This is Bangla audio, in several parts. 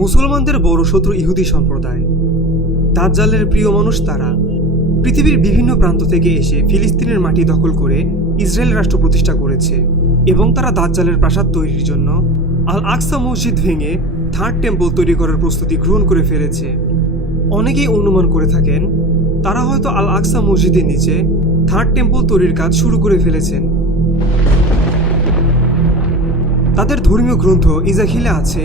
মুসলমানদের বড় শত্রু ইহুদি সম্প্রদায়। দাজ্জালের প্রিয় মানুষ তারা। পৃথিবীর বিভিন্ন প্রান্ত থেকে এসে ফিলিস্তিনের মাটি দখল করে ইসরায়েল রাষ্ট্র প্রতিষ্ঠা করেছে এবং তারা দাজ্জালের প্রাসাদ তৈরির জন্য আল আকসা মসজিদ ভেঙে থার্ড টেম্পল তৈরি করার প্রস্তুতি গ্রহণ করে ফেলেছে। অনেকেই অনুমান করে থাকেন তারা হয়তো আল আকসা মসজিদের নিচে থার্ড টেম্পল তৈরির কাজ শুরু করে ফেলেছেন। তাদের ধর্মীয় গ্রন্থ ইজাখিলে আছে,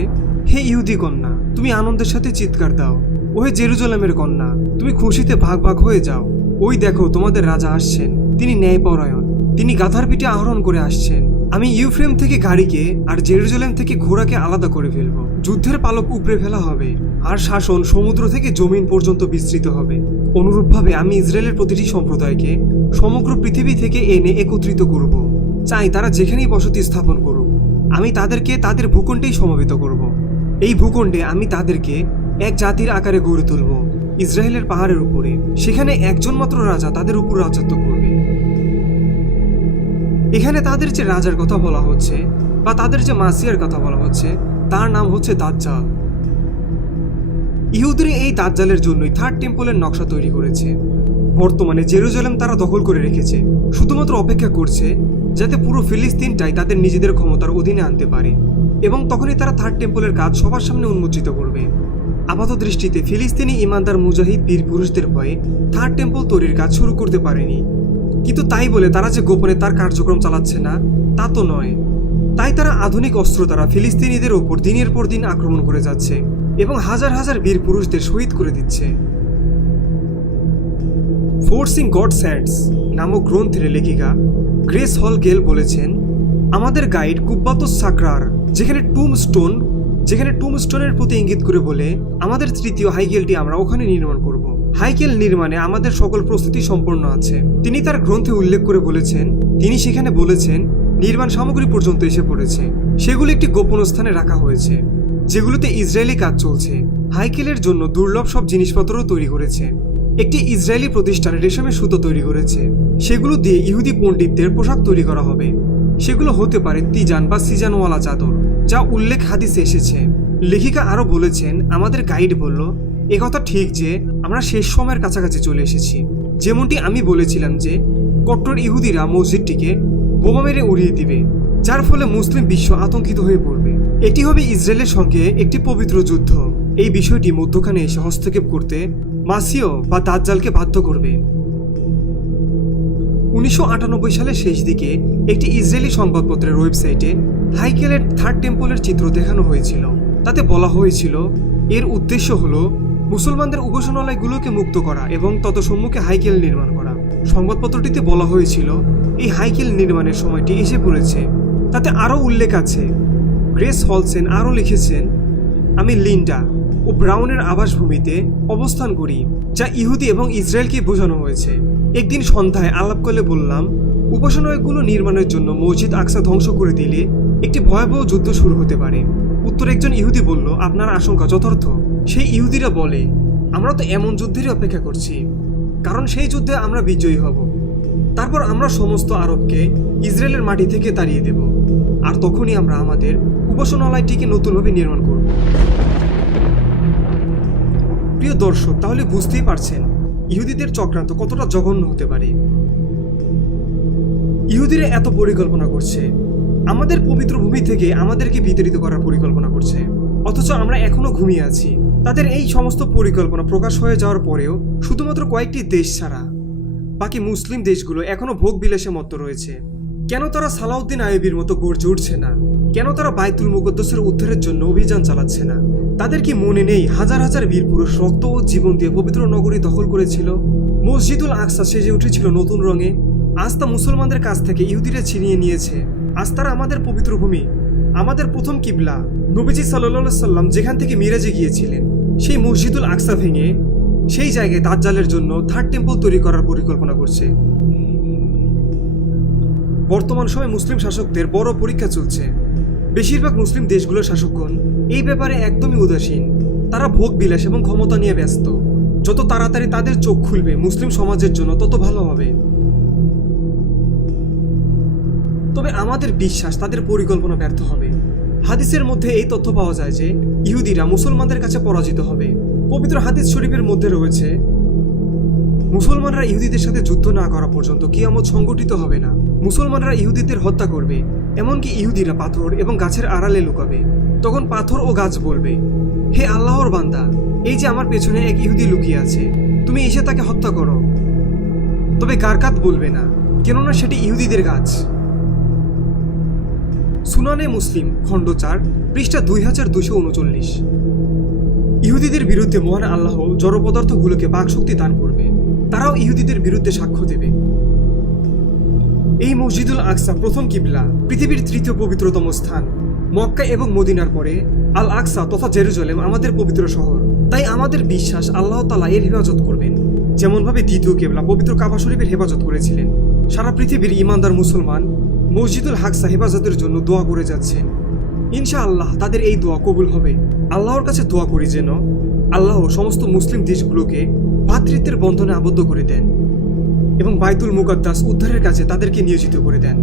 হে ইহুদি কন্যা, তুমি আনন্দের সাথে চিৎকার দাও। ওহে জেরুজালেমের কন্যা, তুমি খুশিতে ভাগ ভাগ হয়ে যাও। ওই দেখো, তোমাদের রাজা আসছেন, তিনি ন্যায়পরায়ণ, তিনি গাধার পিঠে আহরণ করে আসছেন। আমি ইউফ্রেম থেকে গাড়িকে আর জেরুজালেম থেকে ঘোড়াকে আলাদা করে ফেলব। যুদ্ধের পালক উপড়ে ফেলা হবে আর শাসন সমুদ্র থেকে জমিন পর্যন্ত বিস্তৃত হবে। অনুরূপভাবে আমি ইসরায়েলের প্রতিটি সম্প্রদায়কে সমগ্র পৃথিবী থেকে এনে একত্রিত করব। চাই তারা যেখানেই বসতি স্থাপন করুক, আমি তাদেরকে তাদের ভূখণ্ডেই সমবেত করব। এই ভূখণ্ডে আমি তাদেরকে এক জাতির আকারে গড়ে তুলব, ইসরায়েলের পাহাড়ের উপরে। সেখানে একজন মাত্র রাজা তাদের উপর রাজত্ব করবে। এখানে তাদের যে রাজার কথা বলা হচ্ছে বা তাদের যে মাসিয়ার কথা বলা হচ্ছে তার নাম হচ্ছে দাজ্জাল। ইহুদিরা এই দাজ্জালের জন্যই থার্ড টেম্পলের নকশা তৈরি করেছে। বর্তমানে জেরুজালেম তারা দখল করে রেখেছে, শুধুমাত্র অপেক্ষা করছে যাতে পুরো ফিলিস্তিনটাই তাদের নিজেদের ক্ষমতার অধীনে আনতে পারে এবং তখনই তারা থার্ড টেম্পলের কাজ সবার সামনে উন্মোচিত করবে। আপাত দৃষ্টিতে ফিলিস্তিনি ইমানদার মুজাহিদ বীর পুরুষদের ভয়ে থার্ড টেম্পল তৈরির কাজ শুরু করতে পারেনি, কিন্তু তাই বলে তারা যে গোপনে তার কার্যক্রম চালাচ্ছে না তা তো নয়। তাই তারা আধুনিক অস্ত্র দ্বারা ফিলিস্তিনিদের ওপর দিনের পর দিন আক্রমণ করে যাচ্ছে এবং হাজার হাজার বীর পুরুষদের শহীদ করে দিচ্ছে। ফোর্সিং গড স্যান্ডস নামক গ্রন্থের লেখিকা গ্রেস হল গেল বলেছেন, আমাদের গাইড কুব্বাতুস সাকরার যেখানে টুমস্টোনের প্রতি ইঙ্গিত করে বলে আমাদের তৃতীয় হাইকেলটি আমরা ওখানে নির্মাণ করব। হাইকেল নির্মাণে আমাদের সকল প্রস্তুতি সম্পন্ন আছে। তিনি তার গ্রন্থে উল্লেখ করে বলেছেন, তিনি সেখানে বলেছেন নির্মাণ সামগ্রী পর্যন্ত এসে পড়েছে, সেগুলো একটি গোপন স্থানে রাখা হয়েছে যেগুলোতে ইসরায়েলি কাজ চলছে। হাইকেলের জন্য দুর্লভ সব জিনিসপত্রও তৈরি করেছে। একটি ইসরায়েলি প্রতিষ্ঠান রেশমের সুতো তৈরি করেছে, সেগুলো দিয়ে ইহুদি পণ্ডিতদের পোশাক তৈরি করা হবে। সেগুলো হতে পারে তিজান বা সিজানওয়ালা চাদর, যা উল্লেখ হাদিসে এসেছে। লেখিকা আরও বলেছেন, আমাদের গাইড বলল একথা ঠিক যে আমরা শেষ সময়ের কাছাকাছি চলে এসেছি। যেমনটি আমি বলেছিলাম যে কট্টর ইহুদিরা মসজিদটিকে বোমা মেরে উড়িয়ে দিবে, যার ফলে মুসলিম বিশ্ব আতঙ্কিত হয়ে পড়বে। এটি হবে ইসরায়েলের সঙ্গে একটি পবিত্র যুদ্ধ। এই বিষয়টি মধ্যখানে এসে হস্তক্ষেপ করতে মাসিও বা দাজ্জালকে বাধ্য করবে। 1998 সালের শেষ দিকে একটি ইসরায়েলি সংবাদপত্রের ওয়েবসাইটে হাইকেলের থার্ড টেম্পলের চিত্র দেখানো হয়েছিল। তাতে বলা হয়েছিল এর উদ্দেশ্য হলো মুসলমানদের উপাসনালয়গুলোকে মুক্ত করা এবং তৎসম্মুখে হাইকেল নির্মাণ করা। সংবাদপত্রটিতে বলা হয়েছিল এই হাইকেল নির্মাণের সময়টি এসে পড়েছে। তাতে আরও উল্লেখ আছে, গ্রেস হলসেন আরও লিখেছেন, আমি লিন্ডা ও ব্রাউনের আবাসভূমিতে অবস্থান করি, যা ইহুদি এবং ইসরায়েলকে বোঝানো হয়েছে। একদিন সন্ধ্যায় আলাপকালে বললাম, উপাসনালয়গুলো নির্মাণের জন্য মসজিদ আকসা ধ্বংস করে দিলে একটি ভয়াবহ যুদ্ধ শুরু হতে পারে। উত্তরে একজন ইহুদি বলল, আপনার আশঙ্কা যথার্থ। সেই ইহুদিরা বলে, আমরা তো এমন যুদ্ধেরই অপেক্ষা করছি, কারণ সেই যুদ্ধে আমরা বিজয়ী হব। তারপর আমরা সমস্ত আরবকে ইসরায়েলের মাটি থেকে তাড়িয়ে দেব, আর তখনই আমরা আমাদের উপাসনালয়টিকে নতুনভাবে নির্মাণ করব। প্রিয় দর্শক, তাহলে বুঝতেই পারছেন ইহুদিদের চক্রান্ত কতটা জঘন্য হতে পারে। ইহুদিরা এত পরিকল্পনা করছে, আমাদের পবিত্র ভূমি থেকে আমাদেরকে বিতাড়িত করার পরিকল্পনা করছে, অথচ আমরা এখনো ঘুমিয়ে আছি। তাদের এই সমস্ত পরিকল্পনা প্রকাশ হয়ে যাওয়ার পরেও শুধুমাত্র কয়েকটি দেশ ছাড়া বাকি মুসলিম দেশগুলো এখনো ভোগ বিলাসে মত্ত রয়েছে। কেন তারা সালাউদ্দিন আইয়ুবীর মতো গর্জে উঠছে না? কেন তারা বাইতুল মুকদ্দাসের উদ্ধারের জন্য অভিযান চালাচ্ছে না? তাদের কি মনে নেই হাজার হাজার বীর পুরুষ রক্ত ও জীবন দিয়ে পবিত্র নগরী দখল করেছিল? মসজিদুল আকসা সেজে উঠেছিল নতুন রঙে। আজ তা মুসলমানদের কাছ থেকে ইহুদিরা ছিনিয়ে নিয়েছে। আজ তারা আমাদের পবিত্র ভূমি, আমাদের প্রথম কিবলা, নবীজি সাল্লাল্লাহু সাল্লাম যেখান থেকে মিরাজে গিয়েছিলেন, সেই মসজিদুল আকসা ভেঙে সেই জায়গায় দাজ্জালের জন্য থার্ড টেম্পল তৈরি করার পরিকল্পনা করছে। বর্তমান সময়ে মুসলিম শাসকদের বড় পরীক্ষা চলছে। বেশিরভাগ মুসলিম দেশগুলোর শাসকগণ এই ব্যাপারে একদমই উদাসীন। তারা ভোগ বিলাস এবং ক্ষমতা নিয়ে ব্যস্ত। যত তাড়াতাড়ি তাদের চোখ খুলবে মুসলিম সমাজের জন্য তত ভালো হবে। তবে আমাদের বিশ্বাস তাদের পরিকল্পনা ব্যর্থ হবে। হাদিসের মধ্যে এই তথ্য পাওয়া যায় যে ইহুদিরা মুসলমানদের কাছে পরাজিত হবে। পবিত্র হাদিস শরীফের মধ্যে রয়েছে, মুসলমানরা ইহুদিদের সাথে যুদ্ধ না করা পর্যন্ত কিয়ামত সংগঠিত হবে না। মুসলমানরা ইহুদিদের হত্যা করবে, এমনকি ইহুদিরা পাথর এবং গাছের আড়ালে লুকাবে। তখন পাথর ও গাছ বলবে, হে আল্লাহর বান্দা, এই যে আমার পেছনে এক ইহুদি লুকিয়ে আছে, তুমি এসে তাকে হত্যা করো। তবে গারকাত বলবে না, কেননা সেটি ইহুদিদের গাছ। সুনানে মুসলিম খণ্ড 4 পৃষ্ঠা 2239। ইহুদিদের বিরুদ্ধে মহান আল্লাহ জড় পদার্থগুলোকে বাকশক্তি দান করবে, তারাও ইহুদিদের বিরুদ্ধে সাক্ষ্য দেবে। এই মসজিদুল আকসা প্রথম কিবলা, পৃথিবীর তৃতীয় পবিত্রতম স্থান। মক্কা এবং মদিনার পরে আল আকসা তথা জেরুজালেম আমাদের পবিত্র শহর। তাই আমাদের বিশ্বাস আল্লাহ তাআলা এর হেফাজত করবেন, যেমনভাবে দ্বিতীয় কিবলা পবিত্র কাবা শরীফের হেফাজত করেছিলেন। সারা পৃথিবীর ইমানদার মুসলমান মসজিদুল আকসা হেফাজতের জন্য দোয়া করে যাচ্ছেন। ইনশাআল্লাহ তাদের এই দোয়া কবুল হবে। আল্লাহর কাছে দোয়া করি যেন আল্লাহ সমস্ত মুসলিম দেশগুলোকে ভ্রাতৃত্বের বন্ধনে আবদ্ধ করে দেন এবং বাইতুল মুকাদ্দাস উদ্ধারের কাছে তাদেরকে নিয়োজিত করে দেন।